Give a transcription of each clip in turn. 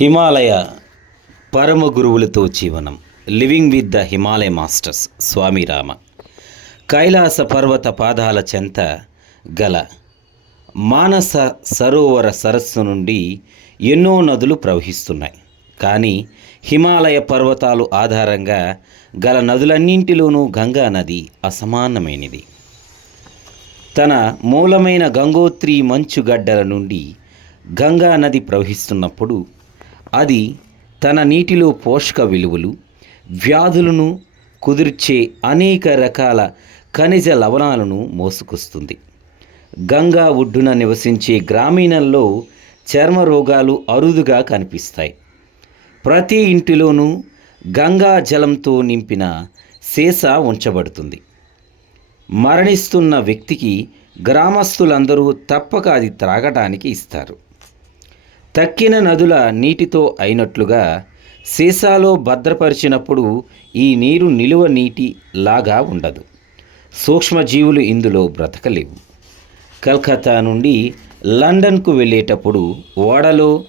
హిమాలయ పరమ గురువులతో జీవనం. Living with the Himalaya masters Swami Rama. Kailasa పర్వత పాదాల చెంత గల మానస సరోవర సరస్సు నుండి ఎన్నో నదులు ప్రవహిస్తున్నాయి. కానీ హిమాలయ పర్వతాలు ఆధారంగా గల నదులన్నింటిలోనూ గంగా నది అసమానమైనది. తన మూలమైన గంగోత్రి మంచుగడ్డల నుండి గంగా నది ప్రవహిస్తున్నప్పుడు అది తన నీటిలో పోషక విలువలు వ్యాధులను కుదిర్చే అనేక రకాల ఖనిజ లవణాలను మోసుకొస్తుంది. గంగా ఒడ్డున నివసించే గ్రామీణంలో చర్మ రోగాలు అరుదుగా కనిపిస్తాయి. ప్రతి ఇంటిలోనూ గంగా జలంతో నింపిన సీసా ఉంచబడుతుంది. మరణిస్తున్న వ్యక్తికి గ్రామస్తులందరూ తప్పక అది త్రాగటానికి ఇస్తారు. తక్కిన నదుల నీటితో అయినట్లుగా సీసాలో భద్రపరిచినప్పుడు ఈ నీరు నిలువ నీటి లాగా ఉండదు. సూక్ష్మజీవులు ఇందులో బ్రతకలేవు. కల్కత్తా నుండి లండన్కు వెళ్ళేటప్పుడు ఓడలో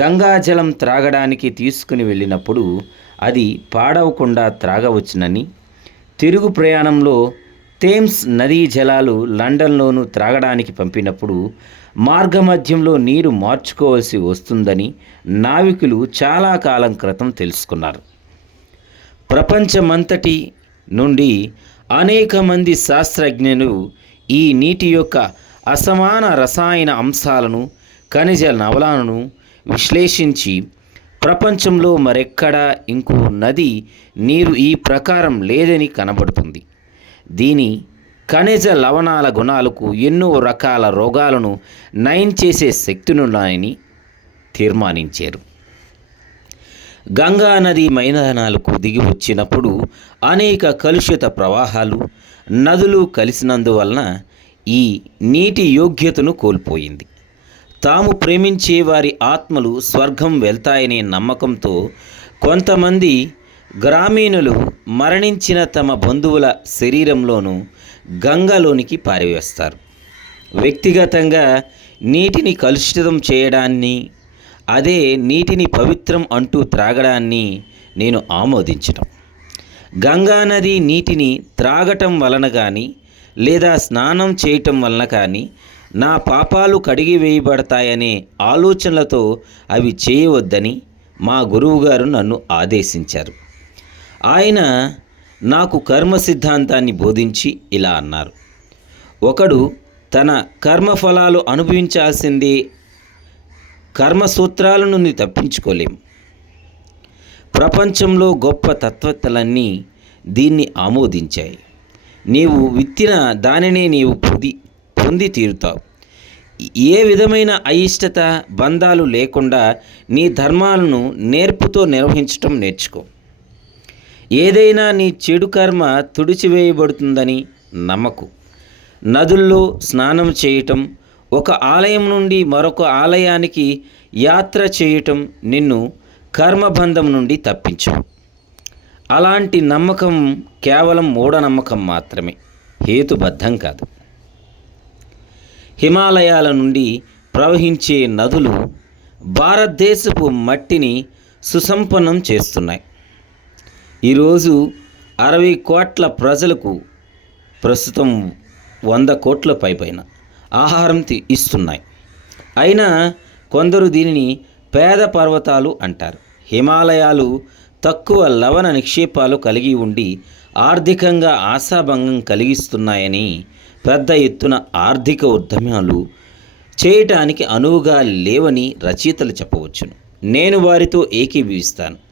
గంగాజలం త్రాగడానికి తీసుకుని వెళ్ళినప్పుడు అది పాడవకుండా త్రాగవచ్చునని తిరుగు ప్రయాణంలో థేమ్స్ నదీ జలాలు లండన్లోను త్రాగడానికి పంపినప్పుడు మార్గమధ్యంలో నీరు మార్చుకోవాల్సి వస్తుందని నావికులు చాలా కాలం క్రితం తెలుసుకున్నారు. ప్రపంచమంతటి నుండి అనేక మంది శాస్త్రజ్ఞులు ఈ నీటి యొక్క అసమాన రసాయన అంశాలను ఖనిజ నవలాలను విశ్లేషించి ప్రపంచంలో మరెక్కడా ఇంకో నది నీరు ఈ ప్రకారం లేదని కనబడుతుంది. దీని ఖనిజ లవణాల గుణాలకు ఎన్నో రకాల రోగాలను నయం చేసే శక్తులున్నాయని తీర్మానించారు. గంగా నది మైదానాలకు దిగి వచ్చినప్పుడు అనేక కలుషిత ప్రవాహాలు నదులు కలిసినందువలన ఈ నీటి యోగ్యతను కోల్పోయింది. తాము ప్రేమించే వారి ఆత్మలు స్వర్గం వెళ్తాయనే నమ్మకంతో కొంతమంది గ్రామీణులు మరణించిన తమ బంధువుల శరీరంలోనూ గంగలోనికి పారివేస్తారు. వ్యక్తిగతంగా నీటిని కలుషితం చేయడాన్ని అదే నీటిని పవిత్రం అంటూ త్రాగడాన్ని నేను ఆమోదించడం గంగా నది నీటిని త్రాగటం వలన కానీ లేదా స్నానం చేయటం వలన కానీ నా పాపాలు కడిగి వేయబడతాయనే ఆలోచనలతో అవి చేయవద్దని మా గురువుగారు నన్ను ఆదేశించారు. ఆయన నాకు కర్మ సిద్ధాంతాన్ని బోధించి ఇలా అన్నారు. ఒకడు తన కర్మఫలాలు అనుభవించాల్సింది కర్మ సూత్రాల నుండి తప్పించుకోలేం. ప్రపంచంలో గొప్ప తత్వతలన్నీ దీన్ని ఆమోదించాయి. నీవు విత్తిన దానినే నీవు పొంది పొంది తీరుతావు. ఏ విధమైన అయిష్టత బంధాలు లేకుండా నీ ధర్మాలను నేర్పుతో నిర్వహించటం నేర్చుకో. ఏదైనా నీ చెడు కర్మ తుడిచివేయబడుతుందని నమ్మకు. నదుల్లో స్నానం చేయటం ఒక ఆలయం నుండి మరొక ఆలయానికి యాత్ర చేయటం నిన్ను కర్మబంధం నుండి తప్పించు. అలాంటి నమ్మకం కేవలం మూఢనమ్మకం మాత్రమే హేతుబద్ధం కాదు. హిమాలయాల నుండి ప్రవహించే నదులు భారతదేశపు మట్టిని సుసంపన్నం చేస్తున్నాయి. ఈరోజు అరవై కోట్ల ప్రజలకు ప్రస్తుతం వంద కోట్ల పైపైన ఆహారం ఇస్తున్నాయి. అయినా కొందరు దీనిని పేద పర్వతాలు అంటారు. హిమాలయాలు తక్కువ లవణ నిక్షేపాలు కలిగి ఉండి ఆర్థికంగా ఆశాభంగం కలిగిస్తున్నాయని పెద్ద ఎత్తున ఆర్థిక ఉద్యమాలు చేయటానికి అనువుగా లేవని రచయితలు చెప్పవచ్చును. నేను వారితో ఏకీభవిస్తాను.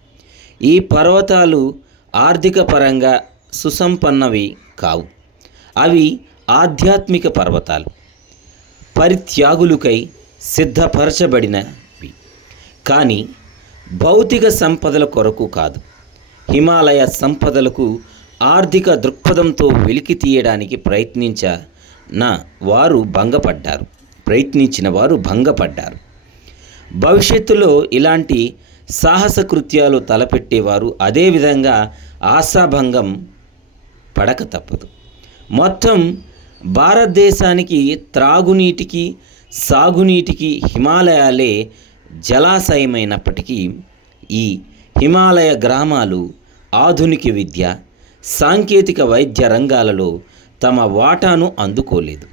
ఈ పర్వతాలు ఆర్థిక పరంగా సుసంపన్నవి కావు. అవి ఆధ్యాత్మిక పర్వతాలు. పరిత్యాగులకై సిద్ధపరచబడినవి. కానీ భౌతిక సంపదల కొరకు కాదు. హిమాలయ సంపదలకు ఆర్థిక దృక్పథంతో వెలికి తీయడానికి ప్రయత్నించిన వారు భంగపడ్డారు. ప్రయత్నించిన వారు భంగపడ్డారు. భవిష్యత్తులో ఇలాంటి సాహస కృత్యాలు తలపెట్టేవారు అదేవిధంగా ఆశాభంగం పడక తప్పదు. మొత్తం భారతదేశానికి త్రాగునీటికి సాగునీటికి హిమాలయాలే జలాశయమైనప్పటికీ ఈ హిమాలయ గ్రామాలు ఆధునిక విద్య సాంకేతిక వైద్య రంగాలలో తమ వాటాను అందుకోలేదు.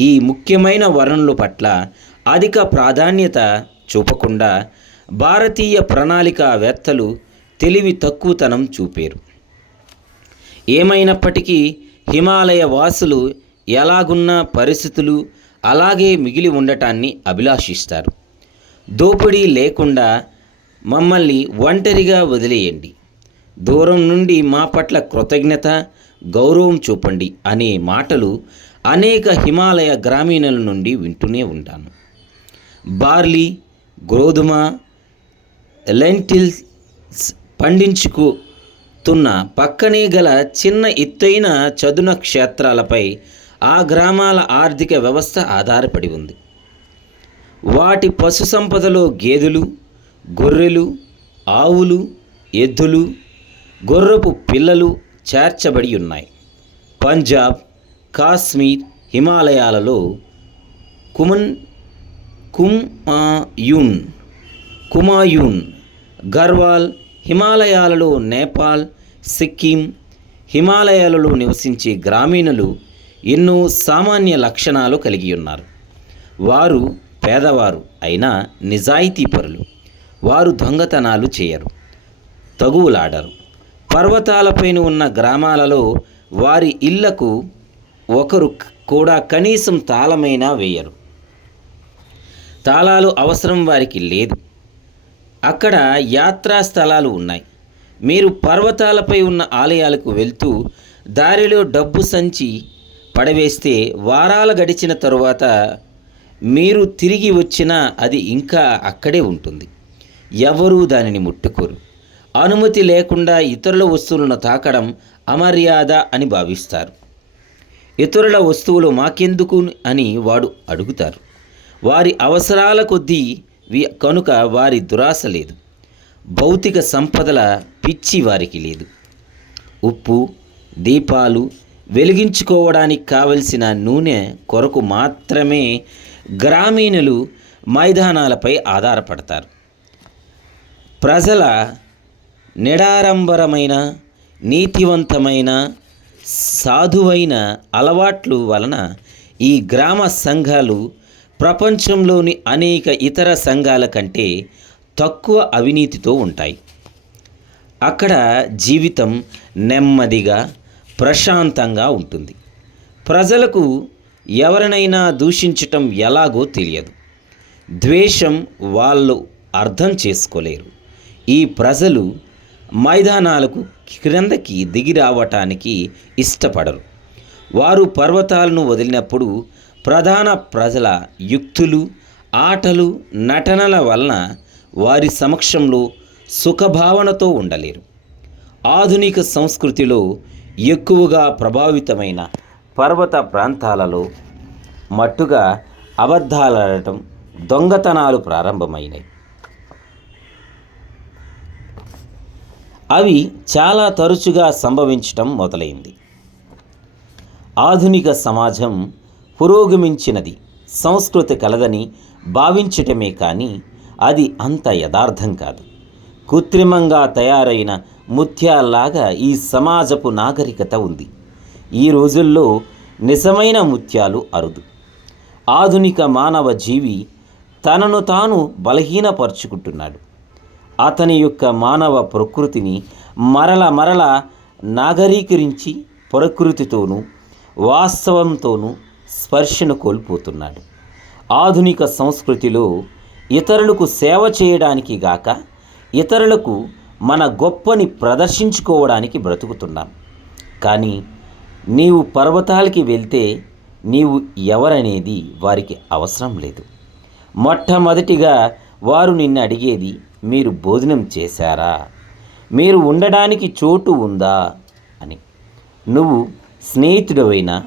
ఈ ముఖ్యమైన వనరుల పట్ల అధిక ప్రాధాన్యత చూపకుండా భారతీయ ప్రణాళికావేత్తలు తెలివి తక్కువతనం చూపారు. ఏమైనప్పటికీ హిమాలయ వాసులు ఎలాగున్న పరిస్థితులు అలాగే మిగిలి ఉండటాన్ని అభిలాషిస్తారు. దోపిడీ లేకుండా మమ్మల్ని ఒంటరిగా వదిలేయండి. దూరం నుండి మా పట్ల కృతజ్ఞత గౌరవం చూపండి అనే మాటలు అనేక హిమాలయ గ్రామీణుల నుండి వింటూనే ఉంటాను. బార్లీ గోధుమ లెంటిల్స్ పండించుకుతున్న పక్కనే గల చిన్న ఎత్తైన చదున క్షేత్రాలపై ఆ గ్రామాల ఆర్థిక వ్యవస్థ ఆధారపడి ఉంది. వాటి పశు సంపదలో గేదెలు గొర్రెలు ఆవులు ఎద్దులు గొర్రపు పిల్లలు చేర్చబడి ఉన్నాయి. పంజాబ్ కాశ్మీర్ హిమాలయాలలో కుమన్ కుమాయూన్ కుమాయూన్ గర్వాల్ హిమాలయాలలో నేపాల్ సిక్కిం హిమాలయాలలో నివసించే గ్రామీణులు ఎన్నో సామాన్య లక్షణాలు కలిగి ఉన్నారు. వారు పేదవారు అయినా నిజాయితీపరులు. వారు దొంగతనాలు చేయరు తగువులాడరు. పర్వతాలపైన ఉన్న గ్రామాలలో వారి ఇళ్ళకు ఒకరు కూడా కనీసం తాళమైనా వేయరు. తాళాలు అవసరం వారికి లేదు. అక్కడ యాత్రా స్థలాలు ఉన్నాయి. మీరు పర్వతాలపై ఉన్న ఆలయాలకు వెళ్తూ దారిలో డబ్బు సంచి పడవేస్తే వారాలు గడిచిన తరువాత మీరు తిరిగి వచ్చినా అది ఇంకా అక్కడే ఉంటుంది. ఎవరూ దానిని ముట్టుకోరు. అనుమతి లేకుండా ఇతరుల వస్తువులను తాకడం అమర్యాద అని భావిస్తారు. ఇతరుల వస్తువులు మాకెందుకు అని వాడు అడుగుతారు. వారి అవసరాల కొద్దీ కనుక వారి దురాశ లేదు. భౌతిక సంపదల పిచ్చి వారికి లేదు. ఉప్పు దీపాలు వెలిగించుకోవడానికి కావలసిన నూనె కొరకు మాత్రమే గ్రామీణులు మైదానాలపై ఆధారపడతారు. ప్రజల నిడారంబరమైన నీతివంతమైన సాధువైన అలవాట్లు వలన ఈ గ్రామ సంఘాలు ప్రపంచంలోని అనేక ఇతర సంఘాల కంటే తక్కువ అవినీతితో ఉంటాయి. అక్కడ జీవితం నెమ్మదిగా ప్రశాంతంగా ఉంటుంది. ప్రజలకు ఎవరినైనా దూషించటం ఎలాగో తెలియదు. ద్వేషం వాళ్ళు అర్థం చేసుకోలేరు. ఈ ప్రజలు మైదానాలకు క్రిందకి దిగి రావటానికి ఇష్టపడరు. వారు పర్వతాలను వదిలినప్పుడు ప్రధాన ప్రజల యుక్తులు ఆటలు నటనల వలన వారి సమక్షంలో సుఖభావనతో ఉండలేరు. ఆధునిక సంస్కృతిలో ఎక్కువగా ప్రభావితమైన పర్వత ప్రాంతాలలో మట్టుగా అబద్ధాలాడటం దొంగతనాలు ప్రారంభమైనాయి. అవి చాలా తరచుగా సంభవించటం మొదలైంది. ఆధునిక సమాజం పురోగమించినది. సంస్కృతి కలదని భావించటమే కానీ అది అంత యథార్థం కాదు. కృత్రిమంగా తయారైన ముత్యాల్లాగా ఈ సమాజపు నాగరికత ఉంది. ఈ రోజుల్లో నిజమైన ముత్యాలు అరుదు. ఆధునిక మానవ జీవి తనను తాను బలహీనపరుచుకుంటున్నాడు. అతని యొక్క మానవ ప్రకృతిని మరల మరల నాగరీకరించి ప్రకృతితోనూ వాస్తవంతోనూ స్పర్శను కోల్పోతున్నాడు. ఆధునిక సంస్కృతిలో ఇతరులకు సేవ చేయడానికి గాక ఇతరులకు మన గొప్పని ప్రదర్శించుకోవడానికి బ్రతుకుతున్నాం. కానీ నీవు పర్వతాలకి వెళ్తే నీవు ఎవరనేది వారికి అవసరం లేదు. మొట్టమొదటిగా వారు నిన్ను అడిగేది మీరు భోజనం చేశారా? మీరు ఉండడానికి చోటు ఉందా? అని. నువ్వు స్నేహితుడవైనా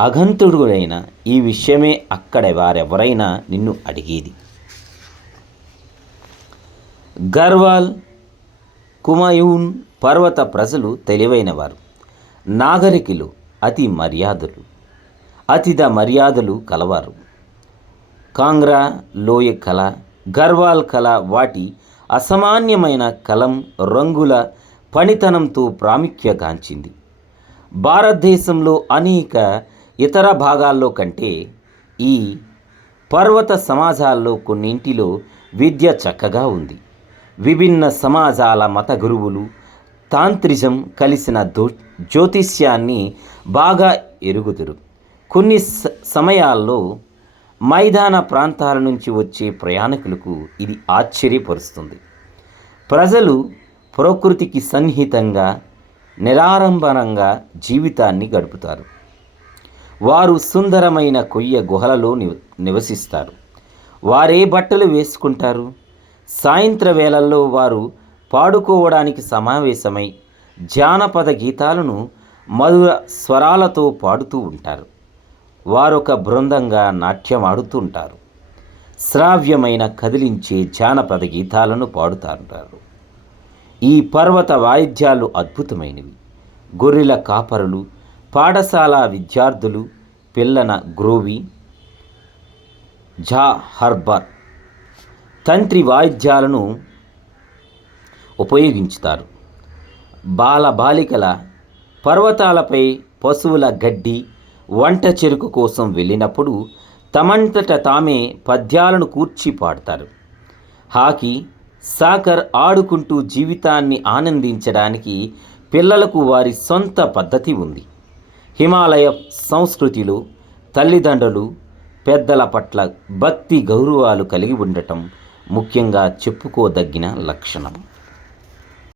అగంతుడుడైనా ఈ విషయమే అక్కడ వారెవరైనా నిన్ను అడిగేది. గర్వాల్ కుమయూన్ పర్వత ప్రజలు తెలివైనవారు. నాగరికులు అతి మర్యాదలు. అతిద మర్యాదలు కలవారు. కాంగ్రా లోయ కళ గర్వాల్ కళ వాటి అసామాన్యమైన కలం రంగుల పనితనంతో ప్రాముఖ్యగాంచింది. భారతదేశంలో అనేక ఇతర భాగాల్లో కంటే ఈ పర్వత సమాజాల్లో కొన్నింటిలో విద్య చక్కగా ఉంది. విభిన్న సమాజాల మత గురువులు తాంత్రిజం కలిసిన దో జ్యోతిష్యాన్ని బాగా ఎరుగుదురు. కొన్ని స- సమయాల్లో మైదాన ప్రాంతాల నుంచి వచ్చే ప్రయాణికులకు ఇది ఆశ్చర్యపరుస్తుంది. ప్రజలు ప్రకృతికి సన్నిహితంగా నిరాడంబరంగా జీవితాన్ని గడుపుతారు. వారు సుందరమైన కొయ్య గుహలలో నివ నివసిస్తారు. వారే బట్టలు వేసుకుంటారు. సాయంత్ర వేళల్లో వారు పాడుకోవడానికి సమావేశమై జానపద గీతాలను మధుర స్వరాలతో పాడుతూ ఉంటారు. వారొక బృందంగా నాట్యమాడుతూ ఉంటారు. శ్రావ్యమైన కదిలించే జానపద గీతాలను పాడుతుంటారు. ఈ పర్వత వాయిద్యాలు అద్భుతమైనవి. గొర్రెల కాపరులు పాఠశాల విద్యార్థులు పిల్లన గ్రోవి జా హర్బర్ తంత్రి వాయిద్యాలను ఉపయోగించుతారు. బాల బాలికల పర్వతాలపై పశువుల గడ్డి వంట చెరుకు కోసం వెళ్ళినప్పుడు తమంతట తామే పద్యాలను కూర్చి పాడతారు. హాకీ సాకర్ ఆడుకుంటూ జీవితాన్ని ఆనందించడానికి పిల్లలకు వారి సొంత పద్ధతి ఉంది. హిమాలయ సంస్కృతిలో తల్లిదండ్రులు పెద్దల పట్ల భక్తి గౌరవాలు కలిగి ఉండటం ముఖ్యంగా చెప్పుకోదగిన లక్షణం.